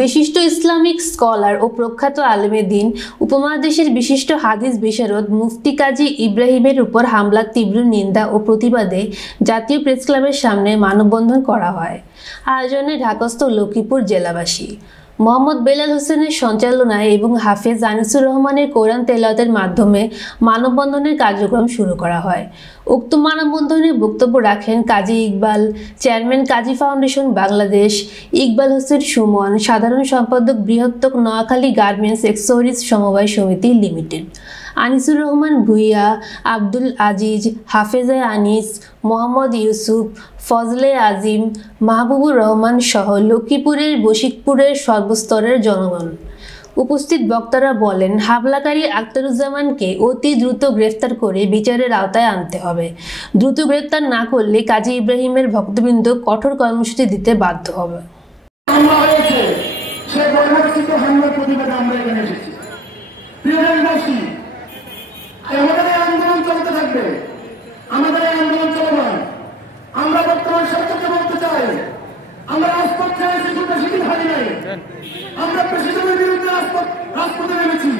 বিশিষ্ট Islamic scholar ও প্রখ্যাত আলেমে দ্বীন উপমহাদেশের বিশিষ্ট হাদিস বিশারদ মুফতি কাজী ইব্রাহিমের উপর হামলার তীব্র নিন্দা ও প্রতিবাদে জাতীয় প্রেসক্লাবের সামনে মানববন্ধন করা হয়। আয়োজনে ঢাকাস্থ লক্ষ্মীপুর জেলাবাসী। মোহাম্মদ বেলাল হোসেনের সঞ্চালনায় এবং হাফেজ আনিসুর রহমানের কোরআন তেলাওয়াতের মাধ্যমে মানববন্ধনের কার্যক্রম শুরু করা হয়। উক্ত মানববন্ধনে বক্তব্য রাখেন কাজী ইকবাল, চেয়ারম্যান কাজী ফাউন্ডেশন বাংলাদেশ, ইকবাল হোসেন সুমন, সাধারণ সম্পাদক বৃহত্তর নোয়াখালী গার্মেন্টস এক্সেসরিজ সমবায় সমিতি লিমিটেড, আনিসুর রহমান ভূঁইয়া, আব্দুল আজিজ, হাফেজে আনিস, মোহাম্মদ ইউসুফ, ফজলে আজিম, মাহবুবুর রহমান সহ লক্ষ্মীপুরের বশিকপুরের সর্বস্তরের জনগণ। উপস্থিত বক্তারা বলেন, হামলাকারী আখতারুজ্জামানকে অতি দ্রুত গ্রেফতার করে বিচারের আওতায় আনতে হবে। দ্রুত গ্রেফতার না করলে কাজী ইব্রাহিমের ভক্তবৃন্দ কঠোর কর্মসূচি দিতে বাধ্য হবে। আমাদের এই আন্দোলন চলতে থাকবে, আমাদের এই আন্দোলন চলমান। আমরা বর্তমান সরকারকে বলতে চাই, আমরা রাজপথে এসে খুব বেশি দিন হারি নাই। আমরা প্রেসিডেন্টের বিরুদ্ধে রাজপথে নেমেছি,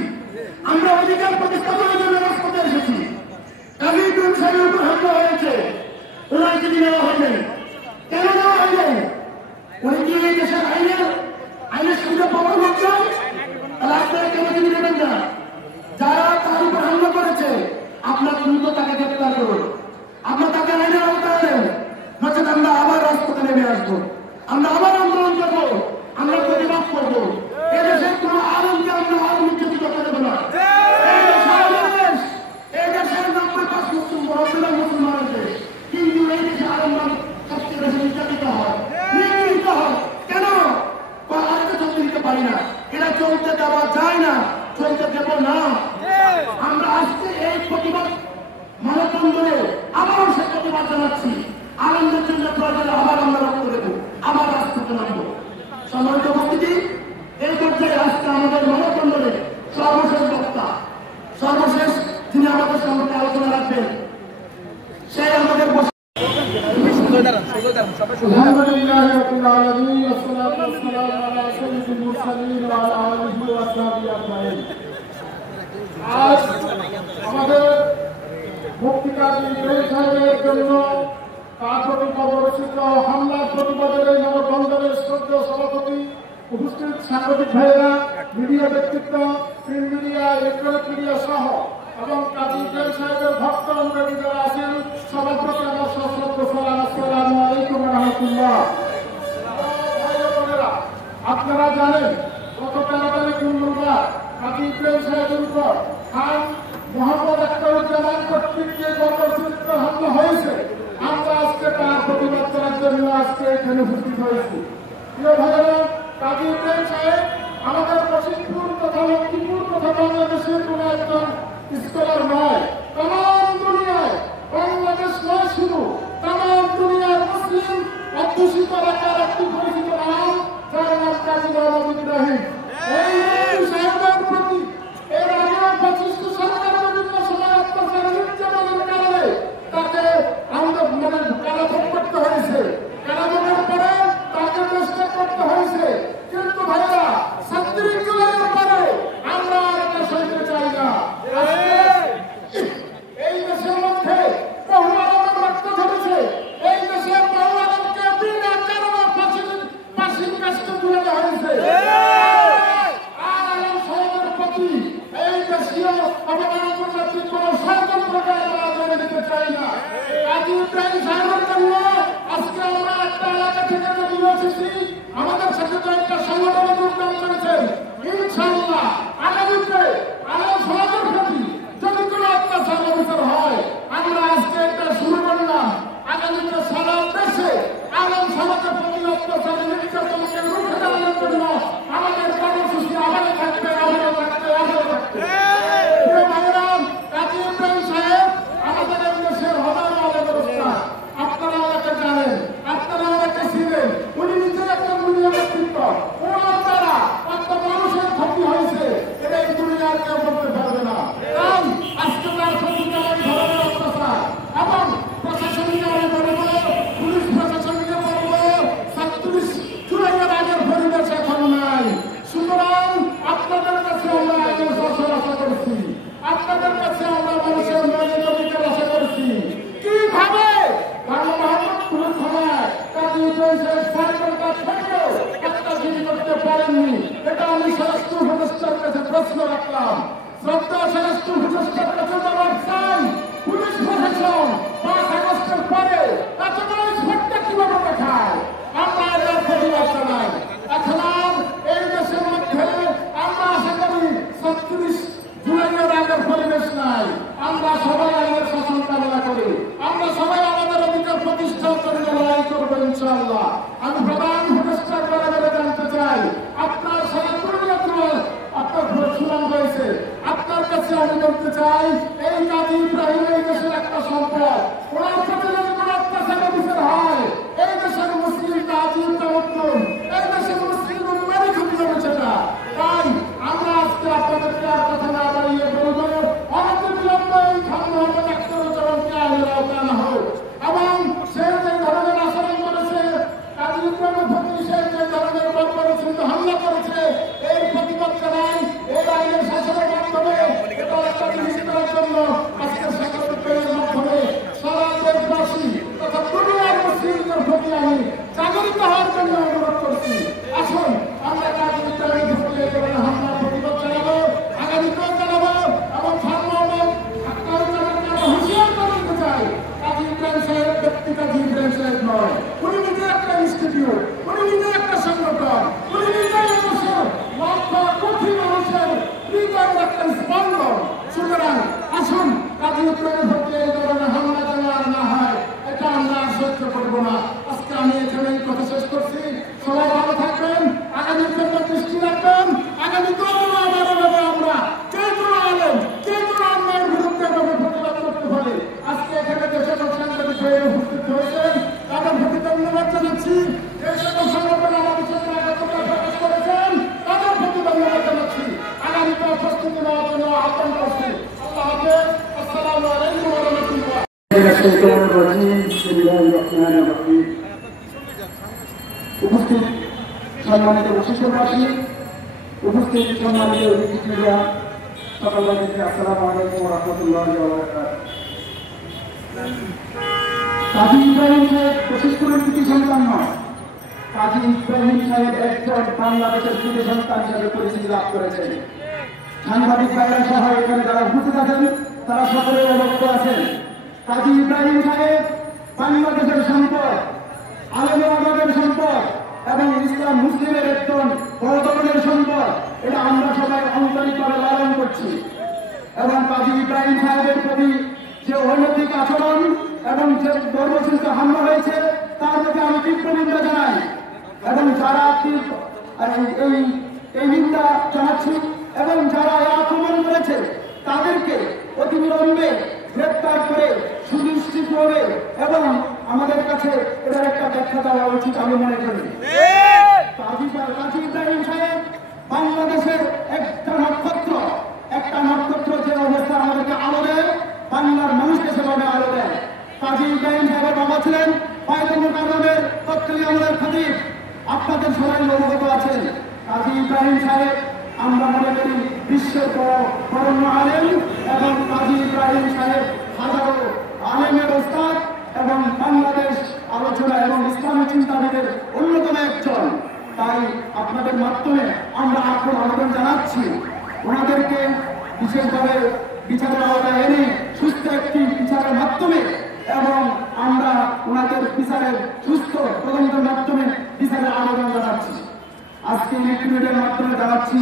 আমরা অধিকার প্রতিস্থাপনের জন্য রাজপথে এসেছি। কাজী ইব্রাহিম সাহেবের উপর হামলা হয়েছে, ওনার চিঠি নেওয়া হয়নি। কেন নেওয়া হয়নি? উনি কি এই দেশের আইনের সুবিধা পাওয়ার লোক নয়? তাহলে আপনারা কেন চিঠি নেবেন না? যারা তার উপর হামলা করেছে আপনার দ্রুত তাকে গ্রেফতার করুন, আপনার তাকে আইনের আওতায় আনেন, নচেত আমরা আবার রাজপথে নেমে আসবো, আমরা আবার আন্দোলন করবো, আমরা প্রতিবাদ করবো। এদেশের কোন আলমকে আমরা আর নির্যাতিত করব না। এই দেশের 90% মুসলমান আছে, কিন্তু এই দেশে আলমরা সবচেয়ে বেশি নির্যাতিত হয়, নিগৃহীত হয়। কেন? আজকে চলতে দিতে পারি না, এটা চলতে দেওয়া যায় না, চলতে দেব না। আমরা আজকে এই প্রতিবাদ মানববন্ধনে আবারও সে প্রতিবাদ জানাচ্ছি। আনন্দের জন্য প্রয়োজনে আবার আমরা রক্ত দেবো, আবার রাজপথে নামবো। সম্মানিত উপস্থিতি, এই পর্যায়ে আজকে আমাদের মানববন্ধনে সর্বশেষ বক্তা, সর্বশেষ যিনি আমাদের সামনে আলোচনা রাখবেন, সেই আমাদের আজ আমাদের মুফতি কাজী ইব্রাহিম সাহেবের জন্য তার প্রতি প্রদর্শিত হামলার প্রতিবাদের এই মানববন্ধনের শ্রদ্ধেয় সভাপতি, উপস্থিত সাংবাদিক ভাইয়েরা, মিডিয়া ব্যক্তিত্ব, প্রিন্ট মিডিয়া, ইলেকট্রনিক মিডিয়া সহ এবং কাজী ইব্রাহিম সাহেবের ভক্ত অনুরাগী যারা আছেন সবার প্রতি আমার সশ্রদ্ধ সালাম, আসসালামু আলাইকুম ওয়া রাহমাতুল্লাহ। আপনারা জানেন গত 13 তারিখ মঙ্গলবার কাজী ইব্রাহিম সাহেবের উপর খান মোহাম্মদ আখতারুজ্জামান কর্তৃক যে গণচিত্র হামলা হয়েছে, আমরা আজকে তার প্রতিবাদ করার জন্য আজকে এখানে উপস্থিত হয়েছি। প্রিয় ভাইয়েরা, কাজী ইব্রাহিম সাহেব আমাদের বশিকপুর তথা লক্ষ্মীপুর তথা বাংলাদেশের কোন একজন স্কলার নয়, তাম দুনিয়ায়, বাংলাদেশ নয় শুধু, তাম দুনিয়ার মুসলিম অধ্যুষিত এলাকার একটি পরিচিত নাম, যার নাম কাজী মোহাম্মদ ইব্রাহিম। এই সাহেবের প্রতি এর আগে 25 সরকার বিভিন্ন সময় অত্যাচার নির্যাতনের কারণে তাকে কারাভোগ করতে হয়েছে, কারাভোগের পরে তাকে চেষ্টা করতে হয়েছে। কিন্তু ভাইরা, 37 জুলাইয়ের পরে আমরা আর এটা সইতে চাই না। এই দেশের মধ্যে বহু আলমের রক্ত ঝরেছে, এই দেশের বহু আলমকে বিনা কারণে ফাঁসির কাছে তুলে দেওয়া হয়েছে। এই দেশীয় অবদানের কোন ষড়যন্ত্রকে আমরা মেনে নিতে চাই না। কাজী ইব্রাহিম সাহেবের জন্য আজকে আমরা একটা এলাকা থেকে যদি এসেছি, আমাদের সাথে তো একটা সংগঠনে যোগদান করেছেন। ইনশাআল্লাহ আগামীতে আলম সমাজের প্রতি যদি কোনো অত্যাচার অবিচার হয়, আমরা আজকে এটা শুরু করলাম, আগামীতে সারা দেশে আলম সমাজের প্রতি অত্যাচার নির্যাতনকে রুখে দেওয়ার জন্য আমাদের কর্মসূচি আবারও থাকবে, আবারও থাকবে, আবারও থাকবে। কাজী ইব্রাহিম সাহেব আমাদের এই দেশের হজারো ব্যবস্থা, আপনারা অনেকে জানেন, আপনারা অনেকে ছিলেন। উনি নিজের একটা দুনিয়া ব্যক্তিত্ব, ওনার দ্বারা কত মানুষের ক্ষতি হয়েছে এটা এই দুনিয়ার কেউ বলতে পারবে না। তাই আজকে তার প্রতি অনেক ধরনের অত্যাচার এবং প্রশাসনিক পুলিশ প্রশাসনিক 37 জুলাইয়ের আগের পরিবেশ এখন নাই। কিন্তু হামলা করেছে, এর প্রতিবাদ জানাই। এই আইনের শাসনের মাধ্যমে এটা একটা জিনিস করার জন্য আজকে সাংবাদিকের মাধ্যমে সারা দেশবাসী তথা দুনিয়ার মুসলিমদের প্রতি আমি জাগরিত হওয়ার জন্য অনুরোধ করছি। আসুন আমরা কাজী ইব্রাহিম ফজলের হামলার প্রতিবাদ জানাবো, আগামীতেও জানাবো এবং হুঁশিয়ার করে দিতে চাই। কাজী ইব্রাহিম সাহেব ব্যক্তি কাজী ইব্রাহিম সাহেব নয়, উনি নিজে একটা ইনস্টিটিউট, উনি নিজে একটা সংগঠন, উনি নিজে লক্ষ কোটি মানুষের হৃদয়ের একটা স্পন্দন। সুতরাং আসুন কাজী ইব্রাহিম ফজলে এই ধরনের হামলা যেন আর না হয়, এটা আমরা সহ্য করবো না। আজকে আমি এখানেই কথা শেষ করছি। সবাই ভালো থাকবেন, আগামীর জন্য দৃষ্টি রাখবেন। আগামী আমরা কে কোনো আলেম, কে কোনো অন্যায়ের বিরুদ্ধে প্রতিবাদ করতে পারে। আজকে এখানে যে সকল সাংবাদিক হয়ে উপস্থিত হয়েছেন তাদের প্রতি ধন্যবাদ জানাচ্ছি। যে সকল সংগঠন আমাদের সাথে একাত্মতা প্রকাশ করেছেন তাদের প্রতি ধন্যবাদ জানাচ্ছি। আগামীতে প্রস্তুতি নেওয়ার জন্য আহ্বান করছি। আল্লাহ হাফেজ। আসসালামু আলাইকুম ওয়া রাহমাতুল্লাহ। উপস্থিত সম্মানিত বিশিষ্টবাসী, উপস্থিত সম্মানিত অতিথিরা, সকলকে আসসালামু আলাইকুম ওয়া রাহমাতুল্লাহি ওয়া বারাকাতুহু। কাজী ইব্রাহিম সাহেব প্রশিক্ষণের কৃতি সন্তান নয়, কাজী ইব্রাহিম সাহেব একজন বাংলাদেশের কৃতি সন্তান হিসেবে পরিচিতি লাভ করেছেন। সাংবাদিক ভাইরা সহ এখানে যারা উপস্থিত আছেন তারা সকলে অবগত আছেন। কাজী ইব্রাহিম সাহেব বাংলাদেশের সম্পদ, আলেমাদের সম্পদ এবং ইসলাম মুসলিমের একজন বড় ধরনের সম্পদ। এটা আমরা সবাই আন্তরিকভাবে লালন করছি এবং কাজী ইব্রাহিম সাহেবের প্রতি যে অনৈতিক আচরণ এবং যে বর্বরচিত হামলা হয়েছে তার প্রতি আমি তীব্র নিন্দা জানাই এবং যারা এই নিন্দা জানাচ্ছি এবং যারা এই আক্রমণ করেছে তাদেরকে অতি বিলম্বে গ্রেপ্তার করে সুনিশ্চিত হবে এবং আমাদের কাছে এটার একটা ব্যাখ্যা দেওয়া উচিত আমি মনে করি। কাজী ইব্রাহিম সাহেব বাংলাদেশের একটা নক্ষত্র যে অবস্থা আমাদেরকে আলো দেয়, বাংলার মানুষকে সেভাবে আলো দেয়। কাজী ইব্রাহিম সাহেবের বাবা ছিলেন বায়তুল মুকাররমের তৎকালীন আমলের খতিব, আপনাদের সবাই অবগত আছেন। কাজী ইব্রাহিম সাহেব আমরা মনে করি বিশ্বের বরণ্য আলেম এবং কাজী ইব্রাহিম সাহেব হাজারো আলেমের ওস্তাদ এবং বাংলাদেশ আলোচনা এবং ইসলামী চিন্তাবিদের অন্যতম একজন। তাই আপনাদের মাধ্যমে আমরা আবেদন জানাচ্ছি ওনাদেরকে বিশেষভাবে বিচারের আওতায় এনে সুস্থ একটি বিচারের মাধ্যমে এবং আমরা ওনাদের বিচারের সুস্থ তদন্তের মাধ্যমে বিচারের আবেদন জানাচ্ছি। আজকে ইলেকট্রিকের মাধ্যমে জানাচ্ছি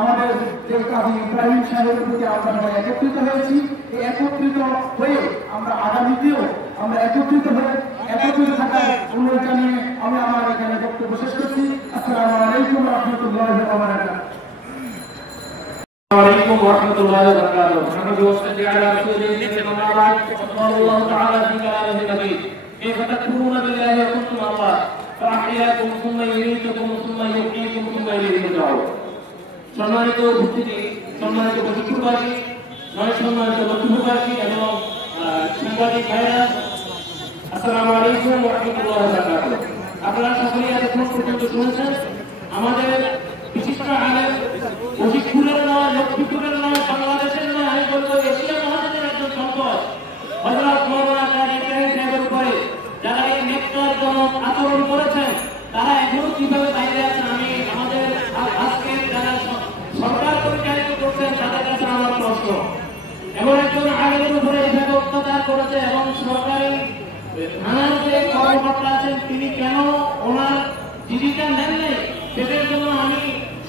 আমাদের যে কাজী ইব্রাহিম সাহেবের প্রতি আমরা সবাই একত্রিত হয়েছি। এই একত্রিত হয়ে আমরা আগামীতেও আমরা একত্রিত থাকার অনুরোধ জানিয়ে আমি আমার এখানে বক্তব্য শেষ করছি। আসসালামু আলাইকুম ওয়া রাহমাতুল্লাহি ওয়া বারাকাতুহু। عليكم ورحمة الله وبركاته. نحمد ونصلي على رسوله أما بعد. قال الله تعالى في كلامه المجيد: كيف تكفرون بالله وكنتم أمواتا فأحياكم ثم يميتكم ثم يحييكم ثم إليه ترجعون. সম্মানিত উপস্থিতি, সম্মানিত প্রশিক্ষকবাসী, সম্মানিত বক্তব্যবাসী এবং সাংবাদিক ভাইরা, আসসালামু আলাইকুম ওয়া রাহমাতুল্লাহি ওয়া বারাকাতুহু। আপনারা সকলেই এতক্ষণ পর্যন্ত শুনেছেন আমাদের বিশিষ্ট আলেম, প্রশিক্ষণের নয়, লক্ষ্মীপুরের নয়, বাংলাদেশের নয়, আমি বলবো এশিয়া মহাদেশের একজন সম্পদ হযরত মাওলানা কাজী ইব্রাহিম সাহেবের উপরে যারা এই নেককারজনক আচরণ করেছেন তারা এখনো কিভাবে বাইরে আছেন, আমি আমাদের আজকে যারা সরকার পরিচালিত করছেন তাদের কাছে আমার প্রশ্ন। এমন একজন আলেমের উপরে এইভাবে অত্যাচার করেছে এবং সরকারি থানার যে কর্মকর্তা আছেন তিনি কেন ওনার জীবিকা নেন নেই, সেটার জন্য আমি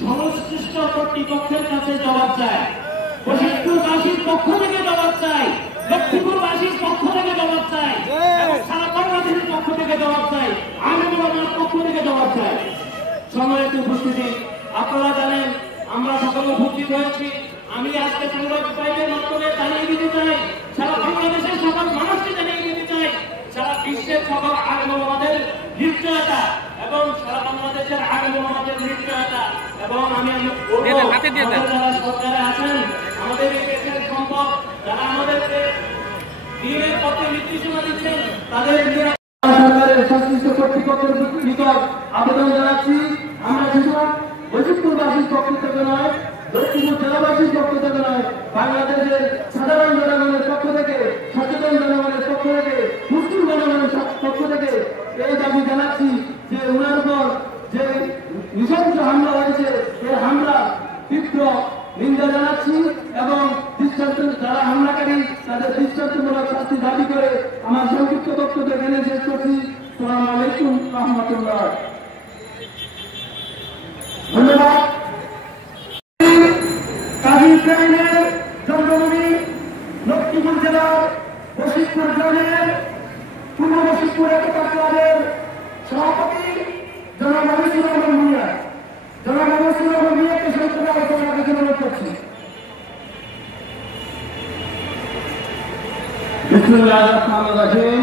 সংশ্লিষ্ট কর্তৃপক্ষের কাছে জবাব চাই। ফরিদপুরবাসীর পক্ষ থেকে জবাব চাই, লক্ষ্মীপুরবাসীর পক্ষ থেকে জবাব চাই, সারা বাংলাদেশের পক্ষ থেকে জবাব চাই, আলেমের পক্ষ থেকে জবাব চাই। সম্মানিত উপস্থিতি, আপনারা জানেন আমরা সকলে উপস্থিত হয়েছি। আমি আজকে সাংবাদিক ভাইদের মাধ্যমে জানিয়ে দিতে চাই, সারা বাংলাদেশের সকল মানুষকে জানিয়ে দিতে চাই, সারা বিশ্বের সকল আলেম ওলামাদের নিশ্চয়তা এবং সারা বাংলাদেশের আলেম ওলামাদের নিশ্চয়তা এবং আমি যারা সরকারে আছেন, আমাদের এই দেশের সম্পদ, যারা আমাদেরকে দিনের পথে নির্দেশনা দিচ্ছেন তাদের সরকারের সংশ্লিষ্ট কর্তৃপক্ষের নিকট আবেদন জানাচ্ছি আমরা লক্ষ্মীপুরবাসীর পক্ষ থেকে নয়, লক্ষ্মীপুর জেলাবাসীর পক্ষ থেকে নয়, বাংলাদেশের সাধারণ জনগণের পক্ষ থেকে, সচেতন জনগণের পক্ষ থেকে, মুসলিম জনগণের পক্ষ থেকে এই দাবি জানাচ্ছি যে ওনার উপর যে নৃশংস হামলা হয়েছে, এই হামলা তীব্র নিন্দা জানাচ্ছি এবং দৃষ্টান্ত যারা হামলাকারী তাদের দৃষ্টান্তমূলক শাস্তি দাবি করে আমার সংক্ষিপ্ত বক্তব্য এখানে শেষ করছি। আসসালামু আলাইকুম রহমতুল্লাহ। ধন্যবাদ। কাজী ইব্রাহিমের জন্মভূমি লক্ষ্মীপুর জেলার বশিরপুর গ্রামের পূর্ব বশিরপুর একতা ক্লাবের সভাপতি জনাব মনিসুর রহমান ভূঁইয়া। জনাব মনিসুর রহমান ভূঁইয়াকে সংক্ষেপে আলোচনা রাখার অনুরোধ করছি। বিসমিল্লাহির রহমানির রহিম।